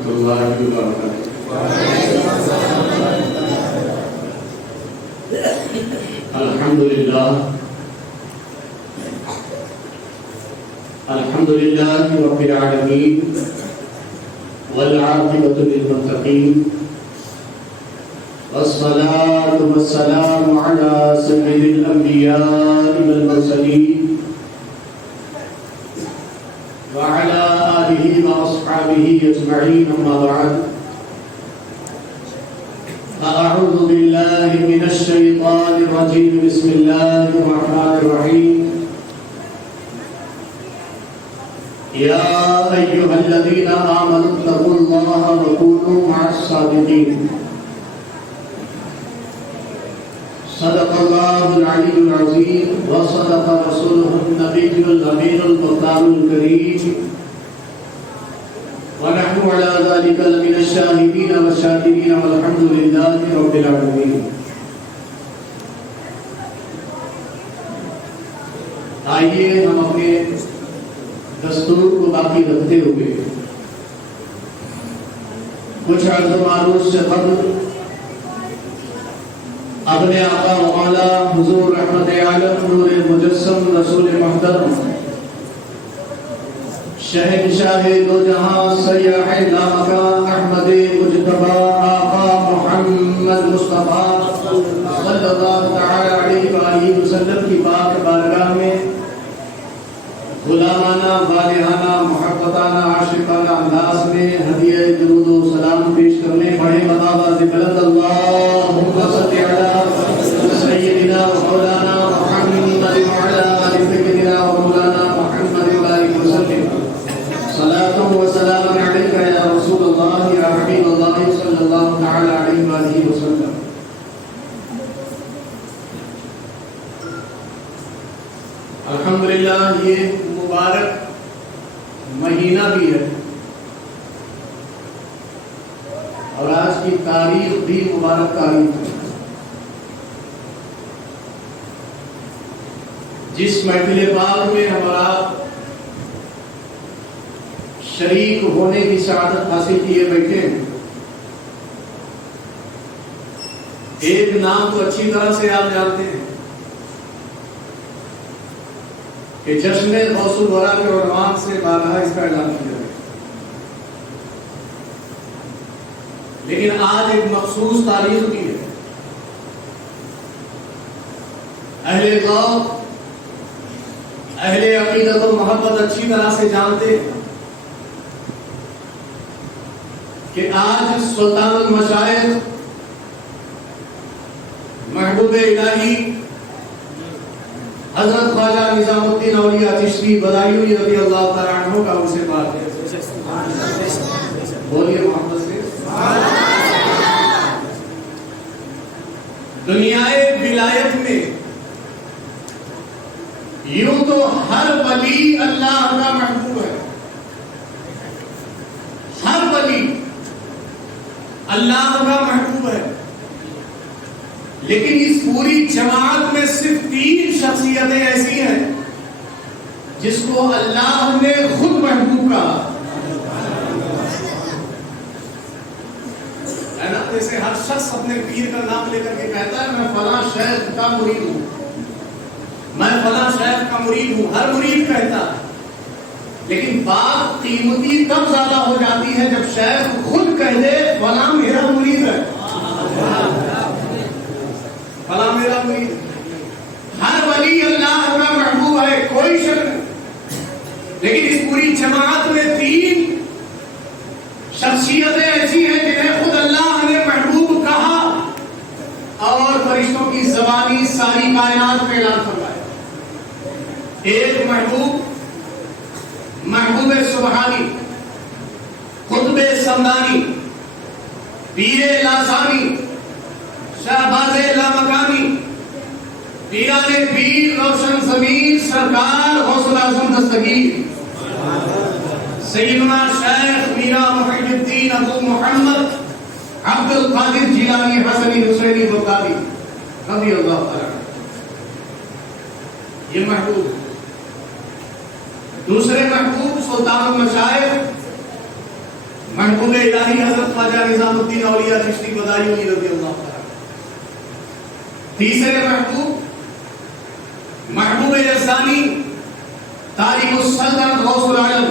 ورحمۃ اللہ وبرکاتہ۔ الحمد للہ رب العالمین والعاقبۃ للمتقین والصلاة والسلام على سید الانبیاء والمرسلین وعلى آلہ واصحابہ اجمعین، اما بعد اعوذ باللہ من الشیطان الرجیم، بسم اللہ الرحمن الرحیم۔ یا ایھا الذین آمنوا اتقوا اللہ وکونوا مع الصادقین۔ صدق اللہ العلی العظیم وصدق رسولہ النبی الامین المختار الکریم، ونحن على ذلك لمن الشاهدین والشاکرین والحمد للہ رب العالمین۔ آئیے ہم اپنے دستور کو باقی رکھتے ہوئے کچھ عرض و معروض سے قبل اپنے آقا و مولا حضور رحمت عالم نور مجسم رسول محترم شہنشاہ دو جہاں سیاح لامکان احمد مجتبی آقا محمد مصطفیٰ صلی اللہ تعالی علیہ وآلہ وسلم کی پاک بارگاہ میں غلامانہ، والہانہ، محبتانہ، عاشقانہ انداز میں ہدیہ درود و سلام پیش کرنے پڑھے بآواز بلند اللہم صل علی سیدنا و مولانا محمد وعلی آل سیدنا و مولانا محمد وبارک وسلم۔ صلاۃ و سلام علیک یا رسول اللہ یا حبیب اللہ صلی اللہ تعالی علیہ وآلہ وسلم۔ الحمدللہ یہ مبارک مہینہ بھی ہے اور آج کی تاریخ بھی مبارک تاریخ ہے۔ جس محفل پاک میں ہم اور آپ شریک ہونے کی سعادت حاصل کیے بیٹھے ہیں، ایک نام تو اچھی طرح سے آپ جانتے ہیں کہ جشن غوث الورا کے عنوان سے بارہا اس کا اعلان کیا گیا، لیکن آج ایک مخصوص تاریخ بھی ہے۔ اہل ذوق، اہل عقیدت و محبت اچھی طرح سے جانتے ہیں کہ آج سلطان المشائخ محبوب الہی حضرت خواجہ نظام الدین اولیاء چشتی بدایونی رضی اللہ تعالیٰ عنہ کا ان سے بات ہے۔ بولیے محمد سے دنیائے ولایت میں یوں تو ہر ولی اللہ کا محبوب ہے، ہر ولی اللہ کا محبوب ہے، لیکن اس پوری جماعت میں صرف 3 شخصیتیں ایسی ہیں جس کو اللہ نے خود محبوب کہا ہے نا۔ جیسے ہر شخص اپنے پیر کا نام لے کر کے کہتا ہے میں فلاں شیخ کا مرید ہوں، میں فلاں شیخ کا مرید ہوں، ہر مرید کہتا ہے، لیکن بات قیمتی تب زیادہ ہو جاتی ہے جب شیخ خود کہہ دے فلاں میرا مرید ہے، فلاں میرا مرید۔ ہر ولی اللہ کا محبوب ہے، کوئی شک نہیں، لیکن اس پوری جماعت میں 3 شخصیتیں ایسی ہیں جنہیں خود اللہ نے محبوب کہا اور فرشتوں کی زبانی ساری کائنات میں اعلان فرمایا۔ ایک محبوب سبحانی، قطب سمدانی، پیر لاسانی، شہباز لامکانی، پیران پیر روشن ضمیر سرکار غوث الاعظم دستگیر سیدنا شیخ میرا محی الدین ابو محمد عبد القادر جیلانی حسنی حسینی بغدادی رضی اللہ تعالی۔ یہ محبوب۔ دوسرے محبوب سلطان المشائخ محبوب محبوب الہی حضرت خواجہ نظام الدین اولیاء چشتی بدایونی رضی اللہ عنہ. تیسرے محبوب یزدانی تاریخ السلطنت غوث العالم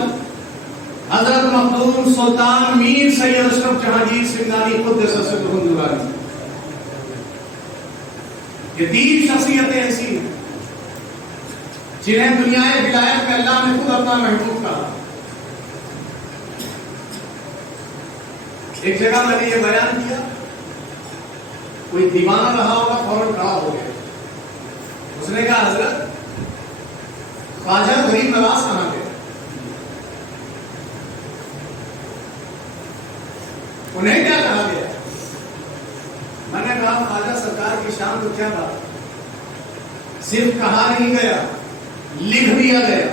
حضرت مخدوم سلطان میر سید اشرف جہانگیر سنگھانی قدس سرہ النورانی. یہ تین شخصیتیں ایسی ہیں جنہیں دنیا ولایت میں اللہ نے خود اپنا محبوب کہا. ایک جگہ میں نے یہ بیان کیا, کوئی دیوانہ رہا ہوگا فوراً کھڑا ہو گیا. اس نے کہا حضرت خواجہ غریب نواز کہاں گئے؟ انہیں کیا کہا گیا؟ میں نے کہا خواجہ سرکار کی شان کو کیا بات, صرف کہا نہیں گیا, لکھ دیا گیا.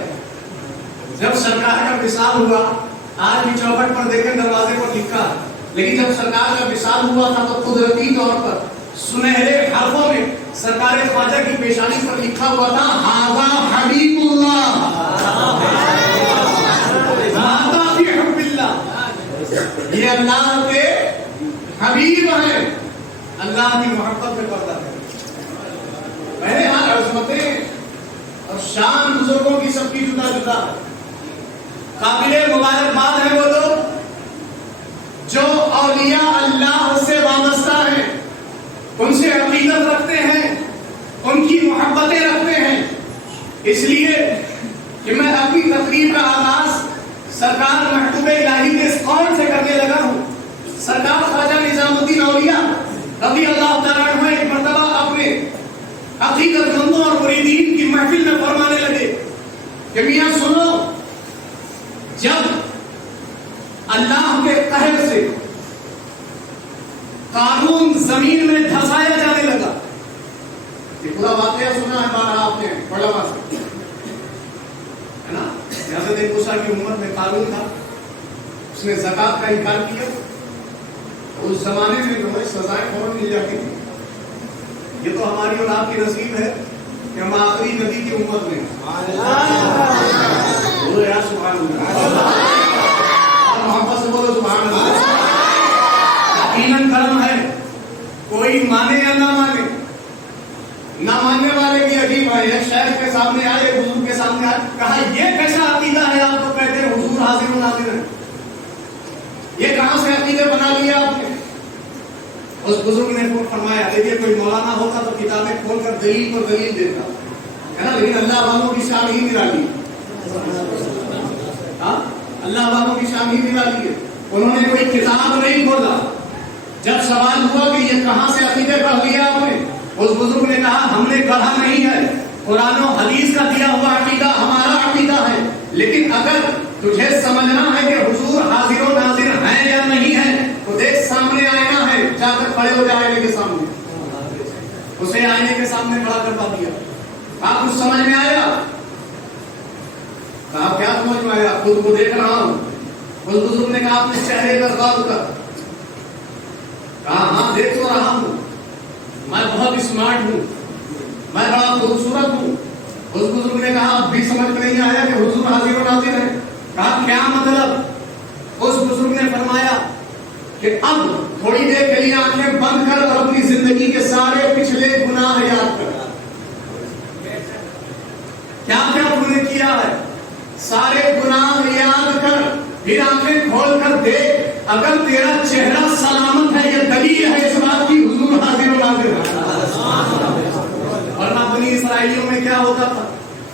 جب سرکار کا وصال ہوا, آج بھی چوکھٹ پر دیکھیں دروازے پر لکھا, لیکن جب سرکار کا وصال ہوا تھا تو قدرتی طور پر سنہرے حرفوں میں سرکار خواجہ کی پیشانی پر لکھا ہوا تھا ھذا حبیب اللہ ھذا فی حب اللہ. یہ اللہ کے حبیب ہیں, اللہ کی محبت میں پڑتا ہے. بہرحال عظمتیں اور شان بزرگوں کی سب کی جدا جدا. قابل مبارکباد ہیں وہ لوگ جو اولیاء اللہ سے وابستہ ہیں, ان سے عقیدت رکھتے ہیں, ان کی محبتیں رکھتے ہیں. اس لیے کہ میں اپنی تقریر کا آغاز سرکار محبوب الہی کے اس قول سے کرنے لگا ہوں. سرکار خواجہ نظام الدین اولیاء رضی اللہ تعالیٰ عنہ ایک مرتبہ اپنے عقیدت مندوں اور مریدین کی محفل میں فرمانے لگے کہ میاں سنو, جب اللہ کے قہر سے قانون زمین میں دھسایا جانے لگا, یہ پورا واقعہ سنا ہے بارہ آپ نے بڑا سے ہے نا. حضرت موسیٰ کی امت میں قانون تھا, اس نے زکات کا انکار کیا, اس زمانے میں جو ہے سزائیں فوراً مل جاتی تھی. یہ تو ہماری اور آپ کی نصیب ہے کہ ہم آخری نبی کی امت میں بولو یا سبحان اللہ, محبت سے بولو سبحان اللہ. یقیناً کرم ہے, کوئی مانے یا نہ مانے, نہ ماننے والے بھی عجیب ہے. ایک شیخ کے سامنے آئے, حضور کے سامنے آئے, کہا یہ کیسا عقیدہ ہے آپ کو کہتے ہیں حضور حاضر و ناظر ہے, یہ کہاں سے عقیدے بنا لیا آپ نے؟ اس بزرگ نے فرمایا دیکھیے کوئی مولانا ہوتا تو کتابیں کھول کر دلیل پر دلیل دیتا ہے نا, لیکن اللہ والوں کی شان ہی نرالی, ہاں اللہ والوں کی شان ہی نرالی ہے. انہوں نے کوئی کتاب نہیں کھولا. جب سوال ہوا کہ یہ کہاں سے عقیدے پڑھ لیا آپ نے, اس بزرگ نے کہا ہم نے گڑھا نہیں ہے, قرآن و حدیث کا دیا ہوا عقیدہ ہمارا عقیدہ ہے, لیکن اگر تجھے سمجھنا ہے کہ حضور حاضر و ناظر ہیں یا نہیں ہیں تو دیکھ سامنے آئینہ ہے, جا کر کھڑے ہو جائے آئینے کے سامنے. اسے آئینے کے سامنے کھڑا کروا دیا. آپ کچھ سمجھ میں آیا؟ کہا کیا سمجھ میں آیا؟ خود کو دیکھ رہا ہوں. اس بزرگ نے کہا اپنے چہرے پر غور کر. کہا ہاں دیکھ تو رہا ہوں, میں بہت اسمارٹ ہوں, میں بڑا خوبصورت ہوں. اس بزرگ نے کہا اب بھی سمجھ میں نہیں آیا کہ حضور حاضر و ناظر ہے. کہا کیا مطلب؟ اس بزرگ نے فرمایا کہ اب تھوڑی دیر کے لیے آنکھیں بند کر اور اپنی زندگی کے سارے پچھلے گناہ یاد کر. کیا کیا تم نے کیا ہے سارے گناہ یاد کر, پھر آنکھیں کھول کر دیکھ. اگر تیرا چہرہ سلامت ہے یہ دلیل ہے اس بات کی حضور حاضر و ناظر ہے. ورنہ بنی اسرائیلیوں میں کیا ہوتا تھا,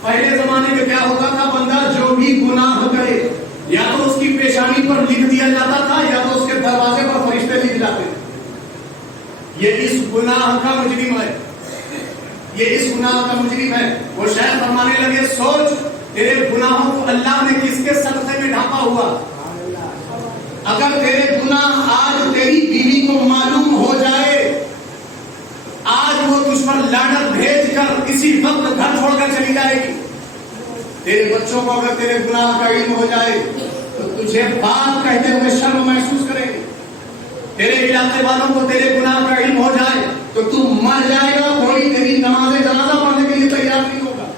پہلے زمانے میں کیا ہوتا تھا, بندہ جو بھی گناہ کرے یا تو اس کی پیشانی پر لکھ دیا جاتا تھا یا تو اس کے دروازے پر فرشتے لکھ جاتے تھے یہ اس گناہ کا مجرم ہے, یہ اس گناہ کا مجرم ہے. وہ شاید فرمانے لگے سوچ تیرے گناہوں کو اللہ نے کس کے صدقے میں ڈھانپا ہوا. اگر تیرے گناہ آج تیری بیوی کو معلوم ہو جائے, آج وہ تجھ پر لعنت بھیج کر اسی وقت گھر چھوڑ کر چلی جائے گی. تیرے بچوں کو اگر تیرے گناہ کا علم ہو جائے تو تجھے بات کہتے ہوئے شرم محسوس کرے گی. تیرے علاقے والوں کو تیرے گناہ کا علم ہو جائے تو تو مر جائے گا, کوئی تیری نماز جنازہ پڑھنے کے لیے تیار نہیں ہوگا.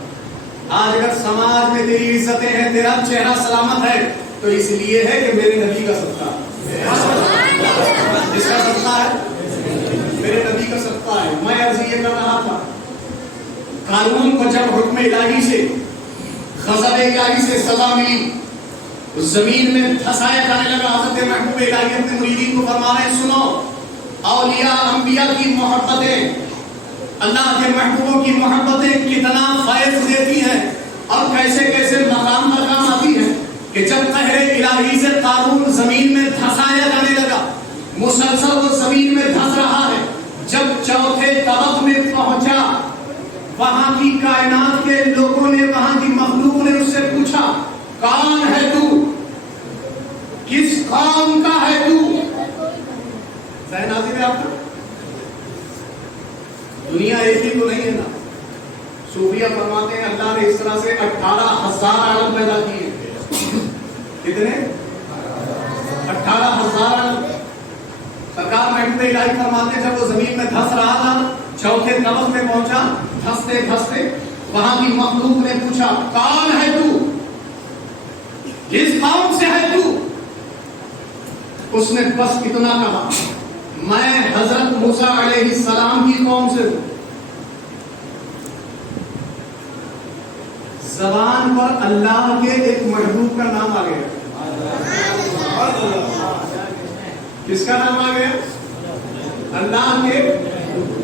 آج اگر سماج میں تیری عزتیں ہیں, تیرا چہرہ سلامت ہے تو اس لیے ہے کہ میرے نبی کا صدقہ. جس کا صدقہ ہے میرے نبی کا صدقہ ہے. میں عرض یہ کر رہا تھا قانون کو جب حکم الہی سے غضب الہی سے سزا ملی زمین میں دھسایا جانے لگا. حضرت محبوب الہی اپنے مریدین کو فرما رہے ہیں سنو اولیاء انبیاء کی محبتیں اللہ کے محبوبوں کی محبتیں کتنا فیض دیتی ہیں اور کیسے کیسے مقام مقام آتی ہیں کہ جب قہر الہی سے قارون زمین میں دھسایا جانے لگا مسلسل وہ زمین میں دھس رہا ہے. جب چوتھے طبق میں پہنچا وہاں کی کائنات کے لوگوں نے وہاں کی مخلوق نے اس سے پوچھا کون ہے تو کس قوم کا ہے تو. ذہن حاضر ہے آپ کا دنیا ایک ہی تو نہیں ہے نا. صوفیہ فرماتے ہیں اللہ نے اس طرح سے 18,000 عالم پیدا کیے. کتنے 18,000 عالم. سرکار محبوب الہی فرماتے ہیں جب وہ زمین میں دھس رہا تھا چوتھے طبق میں پہنچا دھستے دھستے وہاں کی مخلوق نے پوچھا کون ہے تو کس قوم سے ہے تو. اس نے بس اتنا کہا میں حضرت موسیٰ علیہ السلام کی قوم سے ہوں. زبان پر اللہ کے ایک محبوب کا نام آ گیا. کس کا نام آ گیا؟ اللہ کے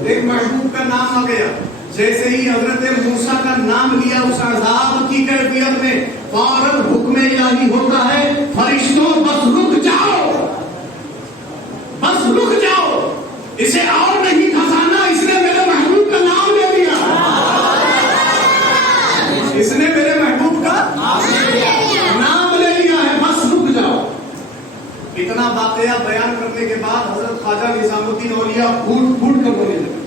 ایک محبوب کا نام آ گیا. جیسے ہی حضرت موسیٰ کا نام لیا اس عذاب کی کیفیت میں فوراً حکم الہی ہوتا ہے فرشتوں بس رک جاؤ بس رک جاؤ اسے اور نہیں دھسانا. اس نے میرے محبوب کا نام لے لیا. اس نے میرے محبوب کا نام لے لیا ہے بس رک جاؤ. اتنا واقعہ بیان کرنے کے بعد حضرت خواجہ نظام الدین اولیاء پھوٹ پھوٹ کر رونے لگے.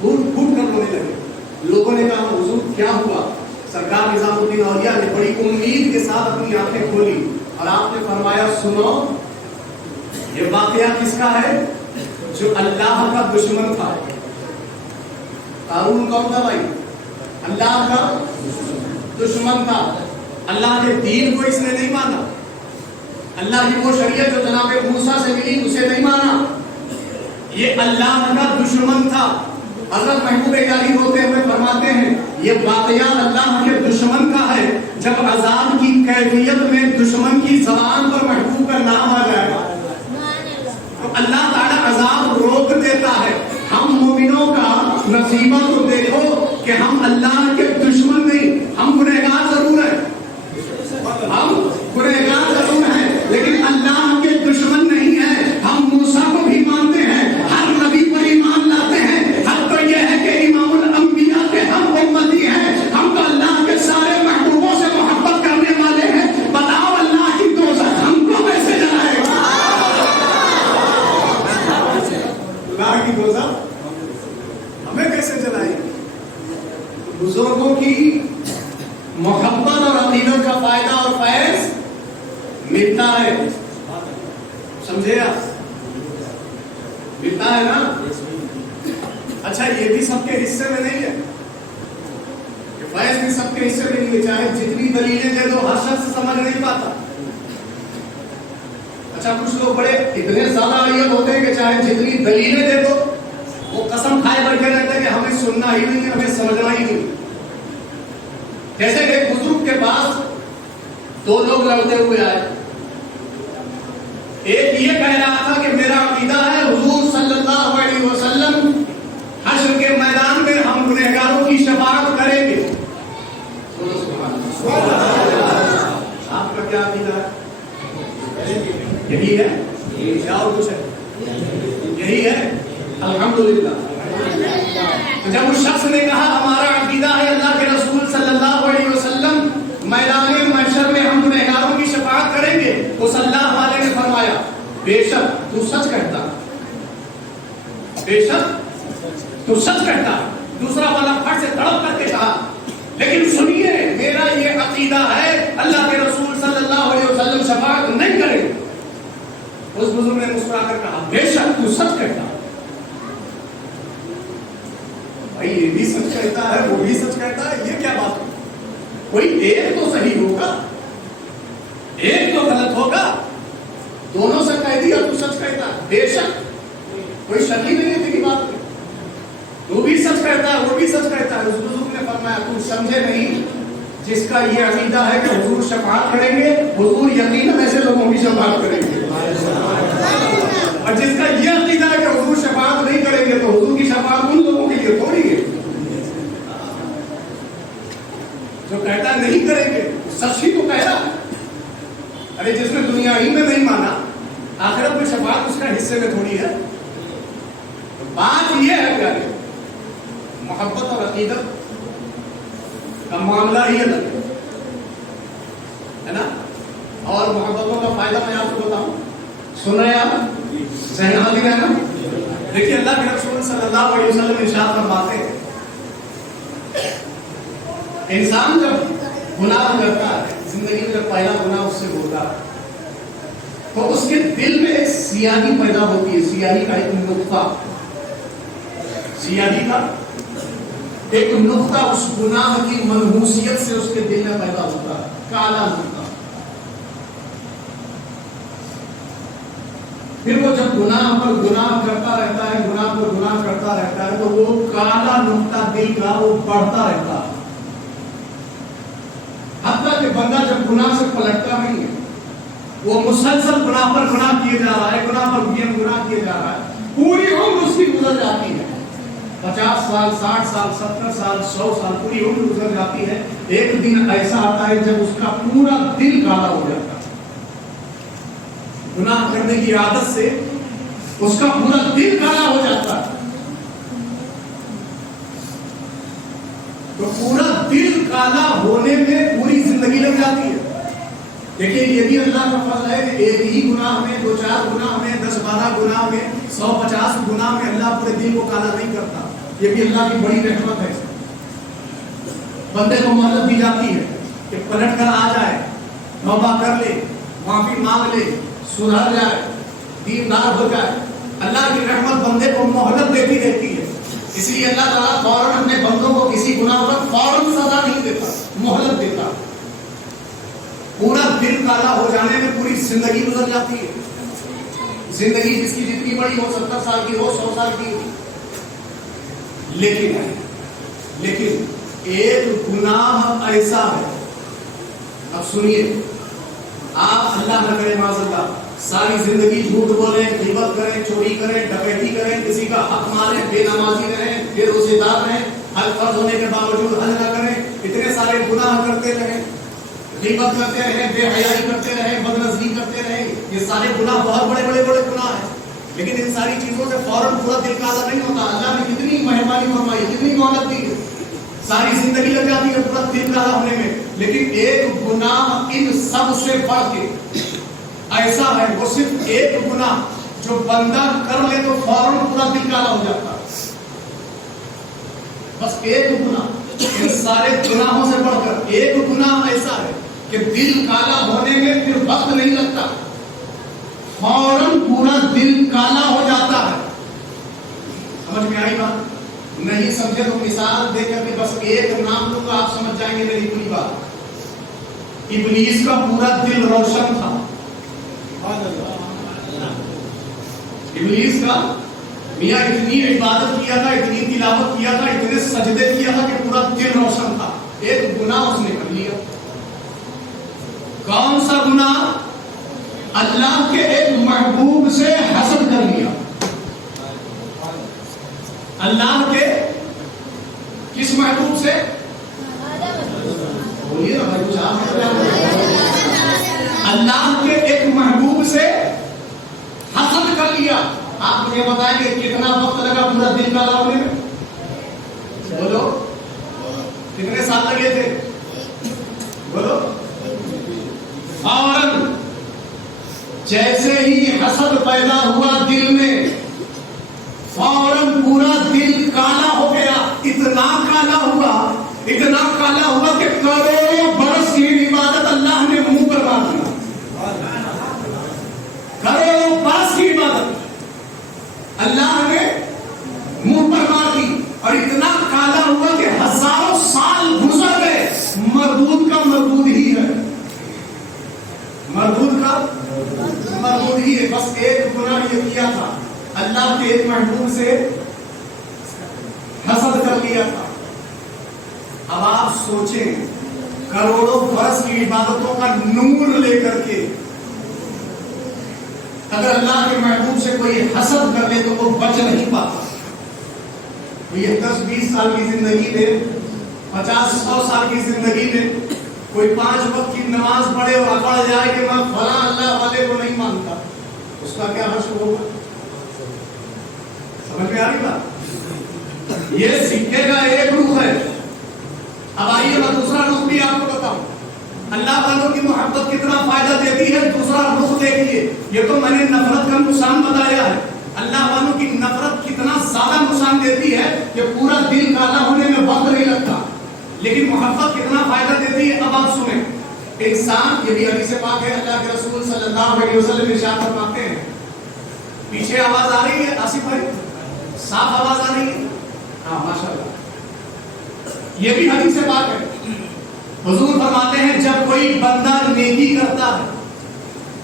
پھوٹ پھوٹ کر رونے لگے. لوگوں نے کہا حضور کیا ہوا؟ سرکار نظام الدین اولیاء نے بڑی امید کے ساتھ اپنی آنکھیں کھولی اور آپ نے فرمایا سنو یہ واقعہ کس کا ہے؟ جو اللہ کا دشمن تھا. قارون کون تھا بھائی؟ اللہ کا دشمن تھا. اللہ کے دین کو اس نے نہیں مانا. اللہ کی وہ شریعت جو جناب موسیٰ سے ملی اسے نہیں مانا. یہ اللہ کا دشمن تھا. حضرت محبوب الہی ہوتے ہوئے فرماتے ہیں یہ واقعہ اللہ کے دشمن کا ہے. جب عذاب کی کیفیت میں دشمن کی زبان پر محبوب کا نام آ جائے گا تو اللہ تعالیٰ عذاب روک دیتا ہے. ہم مومنوں کا نصیبہ تو دیکھو کہ ہم اللہ کے دشمن نہیں. ہم گنہگار ضرور ہیں ہم گنہگار ضرور ہیں لیکن اللہ کے دشمن نہیں ہیں. ہم موسیٰ کو بھی مانتے ہیں ہر نبی پر ایمان لاتے ہیں. حق تو یہ ہے کہ امام الانبیاء کے ہم امتی ہیں. ہم تو اللہ کے سارے محبوبوں سے محبت کرنے والے ہیں. بتاؤ اللہ کی دوزخ ہم کو کیسے جلائے گا؟ اللہ کی دوزخ ہمیں کیسے جلائے گا؟ بزرگوں کی محبت اور عقیدت کا فائدہ اور فیض ملتا ہے. سمجھے آپ؟ ملتا ہے نا. اچھا یہ بھی سب کے حصے میں نہیں ہے کہ فیض بھی سب کے حصے میں نہیں ہے. چاہے جتنی دلیلیں دے دو ہر شخص سمجھ نہیں پاتا. اچھا کچھ لوگ بڑے اتنے زیادہ عیل ہوتے ہیں کہ چاہے جتنی دلیلیں دے دو وہ قسم کھائے بیٹھے رہتے ہیں کہ ہمیں سننا ہی نہیں ہے ہمیں سمجھنا ہی نہیں. جیسے کہ ایک بزرگ کے پاس دو لوگ لڑتے ہوئے آئے. ایک یہ کہہ رہا تھا کہ میرا عقیدہ ہے حضور صلی اللہ علیہ وسلم حشر کے میدان میں ہم گنہگاروں کی شفاعت کریں گے. آپ کا کیا عقیدہ ہے؟ یہی ہے کیا اور کچھ ہے؟ یہی ہے الحمدللہ. تو جب اس شخص نے کہا ہمارا عقیدہ ہے اللہ کے رسول صلی اللہ علیہ وسلم میدان محشر میں ہم گنہگاروں کی شفاعت کریں گے, اس اللہ والے نے فرمایا بے شک تو سچ کہتا, بے شک تو سچ کہتا. دوسرا والا پھٹ سے تڑپ کر کے کہا لیکن سنیے میرا یہ عقیدہ ہے اللہ کے رسول صلی اللہ علیہ وسلم شفاعت نہیں کریں گے. اس بزرگ نے مسکرا کر کہا بے شک تو سچ کہتا. بھائی یہ بھی سچ کہتا ہے وہ بھی سچ کہتا ہے, یہ کیا بات ہے؟ کوئی ایک تو صحیح ہوگا ایک تو غلط ہوگا. دونوں سے کہہ دیا تو سچ کہتا ہے، بے شک کوئی شک ہی نہیں ہے تیری بات میں، تو بھی سچ کہتا ہے وہ بھی سچ کہتا ہے۔ اس بزرگ نے فرمایا تو سمجھے نہیں، جس کا یہ عقیدہ ہے کہ حضور شفاعت کریں گے، حضور یقیناً ایسے لوگوں کی شفاعت کریں گے، اور جس کا یہ عقیدہ ہے کہ حضور شفاعت نہیں کریں گے تو حضور کی شفاعت ان لوگوں کے لیے تھوڑی ہے۔ جو کہتا ہے نہیں کریں گے سچ ہی تو کہہ رہا ہے۔ ارے جس نے دنیا ہی میں نہیں مانا، آخرت میں شفاعت اس کا حصے میں تھوڑی ہے۔ بات یہ ہے پیارے، محبت اور عقیدت کا معاملہ ہی الگ ہے نا۔ اور محبتوں کا فائدہ میں آپ کو بتاؤں، سن رہے ہیں آپ، ذہن حاضر ہے نا۔ دیکھیے اللہ کے رسول صلی اللہ علیہ وسلم ارشاد فرماتے ہیں، انسان جب گناہ کرتا ہے، زندگی میں جب پہلا گناہ اس سے ہوتا ہے تو اس کے دل میں ایک سیاہی پیدا ہوتی ہے، سیاہی کا ایک نقطہ، سیاہی کا ایک نقطہ اس گناہ کی منحوسیت سے اس کے دل میں پیدا ہوتا ہے، کالا نقطہ۔ پھر وہ جب گناہ پر گناہ کرتا رہتا ہے، گناہ پر گناہ کرتا رہتا ہے تو وہ کالا نقطہ دل کا وہ بڑھتا رہتا ہے، حتیٰ کہ بندہ جب گناہ سے پلٹتا نہیں ہے، وہ مسلسل گناہ پر گناہ کیے جا رہا ہے، گناہ پر گناہ کیے جا رہا ہے، پوری عمر اس کی گزر جاتی ہے، 50 سال 60 سال 70 سال 100 سال پوری عمر گزر جاتی ہے۔ ایک دن ایسا آتا ہے جب اس کا پورا دل کالا ہو جاتا ہے، گناہ کرنے کی عادت سے اس کا پورا دل کالا ہو جاتا ہے۔ تو پورا دل کالا ہونے میں پوری زندگی لگ جاتی ہے۔ دیکھیے یہ بھی اللہ کا فضل ہے کہ ایک ہی گناہ میں، 2-4 گناہ میں، 10-12 گناہ میں، 150 گناہ میں اللہ پورے دل کو کالا نہیں کرتا۔ یہ بھی اللہ کی بڑی رحمت ہے۔ بندے کو مہلت دی جاتی ہے کہ پلٹ کر آ جائے، توبہ کر لے، معافی مانگ لے، سدھر جائے، دیندار ہو جائے۔ اللہ کی رحمت بندے کو مہلت دیتی رہتی ہے، اس لیے اللہ تعالیٰ فوراً اپنے بندوں کو کسی گناہ پر فوراً سزا نہیں دیتا، مہلت دیتا۔ پورا دل کالا ہو جانے میں پوری زندگی گزر جاتی ہے۔ زندگی جس کی جتنی بڑی ہو، 70 سال کی ہو، 100 سال کی ہو، لیکن ایک گناہ ایسا ہے، اب سنیے، آپ اللہ نہ کرے معاذ اللہ ساری زندگی جھوٹ بولیں، غیبت کریں، چوری کریں، ڈکیتی کریں، کسی کا حق ماریں، بے نمازی رہیں، بے روزے دار رہیں، حج فرض ہونے کے باوجود حج نہ کریں، اتنے سارے گناہ کرتے رہیں، غیبت کرتے رہیں، بے حیائی کرتے رہیں، بدنظری کرتے رہیں، یہ سارے گناہ بہت بڑے گناہ ہیں۔ لیکن ان ساری چیزوں سے فوراً پورا دل کالا نہیں ہوتا۔ اللہ نے کتنی مہربانی فرمائی، کتنی مہلت دی، ساری زندگی لگ جاتی ہے پورا دل کالا ہونے میں۔ لیکن ایک گناہ ان سب سے بڑھ کے ایسا ہے، وہ صرف ایک گناہ جو بندہ کر لے تو فوراً پورا دل کالا ہو جاتا ہے، بس ایک گناہ، ان سارے گناہوں سے بڑھ کر ایک گناہ ایسا ہے کہ دل کالا ہونے میں پھر وقت نہیں لگتا، فوراً پورا دل کالا ہو جاتا ہے۔ سمجھ میں آئی بات؟ نہیں سمجھے تو مثال دے کر کے بس ایک نام لوں گا، آپ سمجھ جائیں گے میری پوری بات۔ ابلیس کا پورا دل روشن تھا، ابلیس کا میاں اتنی عبادت کیا تھا، اتنی تلاوت کیا تھا، اتنے سجدے کیا تھا کہ پورا دل روشن تھا، ایک گناہ اس نے کر لیا۔ کون سا گناہ؟ اللہ کے ایک محبوب سے حسد کر لیا۔ اللہ کے کس محبوب سے؟ بولیے نا بھائی، اللہ کے ایک محبوب سے حسد کر لیا۔ آپ مجھے بتائیں کہ کتنا وقت لگا پورا دل کالا ہونے میں؟ بولو کتنے سال لگے تھے؟ بولو۔ فوراً جیسے ہی حسد پیدا ہوا دل میں، فوراً پورا دل کالا ہو گیا، اتنا کالا ہوا کہ کروڑوں برس کی عبادت اللہ نے منہ پر مار دی، کروڑوں برس کی عبادت اللہ نے منہ پر مار دی، اور اتنا کالا ہوا کہ ہزاروں سال گزر گئے، مردود کا مردود ہی ہے، مردود کا مردود ہی ہے. بس ایک گناہ یہ کیا تھا, اللہ کے ایک محبوب سے حسد کر لیا تھا. اب آپ سوچیں, کروڑوں برس کی عبادتوں کا نور لے کر کے اگر اللہ کے محبوب سے کوئی حسد کر لے تو وہ بچ نہیں پاتا. یہ 10-20 سال کی زندگی میں, 50-100 سال کی زندگی میں کوئی 5 وقت کی نماز پڑھے اور اکڑ جائے کہ میں فلاں اللہ والے کو نہیں مانتا, اس کا کیا حشر ہوگا؟ سمجھ میں آ رہی بات؟ یہ سکے کا ایک رخ ہے. اب آئیے میں دوسرا رخ بھی آپ کو بتاؤں. اللہ والوں کی محبت کتنا فائدہ دیتی ہے, دوسرا رخ دیکھیے. یہ تو میں نے نفرت کا نقصان بتایا ہے. اللہ والوں کی نفرت کتنا زیادہ نقصان دیتی ہے کہ پورا دل کالا ہونے میں وقت نہیں لگتا, لیکن محبت کتنا فائدہ دیتی ہے. اب آپ سنیں, انسان, یہ بھی حدیث پاک ہے, اللہ کے رسول صلی اللہ علیہ وسلم ارشاد فرماتے ہیں, پیچھے آواز آ رہی ہے آصف بھائی, صاف آواز آ رہی ہے؟ ہاں ماشاءاللہ. یہ بھی حدیث پاک ہے. حضور فرماتے ہیں جب کوئی بندہ نیکی کرتا ہے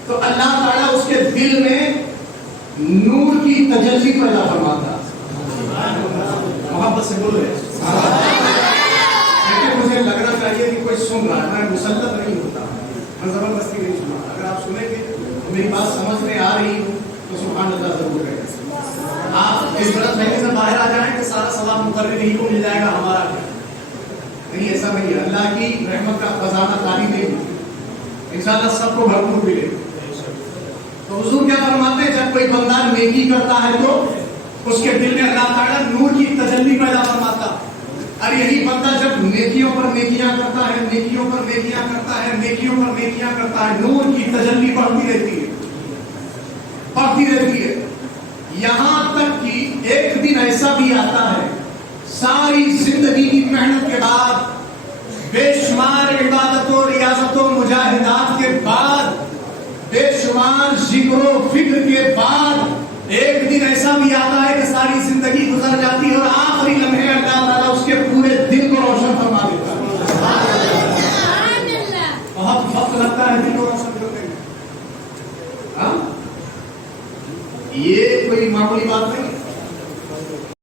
تو اللہ تعالیٰ اس کے دل میں نور کی تجلی پیدا فرماتا ہے. محبت سے بول رہے مجھے لگنا چاہیے کہ کوئی سن رہا ہے, میں مسلط نہیں ہوتا, میں زبردستی نہیں سنا. اگر آپ سنیں گے میری بات سمجھ میں آ رہی ہو تو سبحان اللہ ضرور کہے. آپ اس غلط فہمی سے باہر آ جائیں کہ سارا ثواب مقرر ہی کو مل جائے گا ہمارا, نہیں, ایسا نہیں ہے. اللہ کی رحمت کا خزانہ خالی نہیں, انشاءاللہ سب کو بھرپور ملے. تو حضور کیا فرماتے ہیں, جب کوئی بندہ نیکی کرتا ہے تو اس کے دل میں اللہ تعالیٰ نور کی تجلی پیدا فرماتا. اور یہی بندہ جب نیکیوں پر نیکیاں کرتا ہے, نیکیوں پر نیکیاں کرتا ہے, نیکیوں پر نیکیاں کرتا ہے, نور کی تجلی بڑھتی رہتی ہے, بڑھتی رہتی ہے. یہاں تک کہ ایک دن ایسا بھی آتا ہے, ساری زندگی کی محنت کے بعد, بے شمار عبادت و ریاضت و مجاہدات کے بعد, بے شمار ذکر و فکر کے بعد ایک دن ایسا بھی آتا ہے کہ ساری زندگی گزر جاتی ہے اور آخری لمحے اللہ تعالیٰ اس کے پورے دل کو روشن فرما دیتا ہے. بہت وقت لگتا ہے دل کو روشن کرنے میں. یہ کوئی معمولی بات نہیں.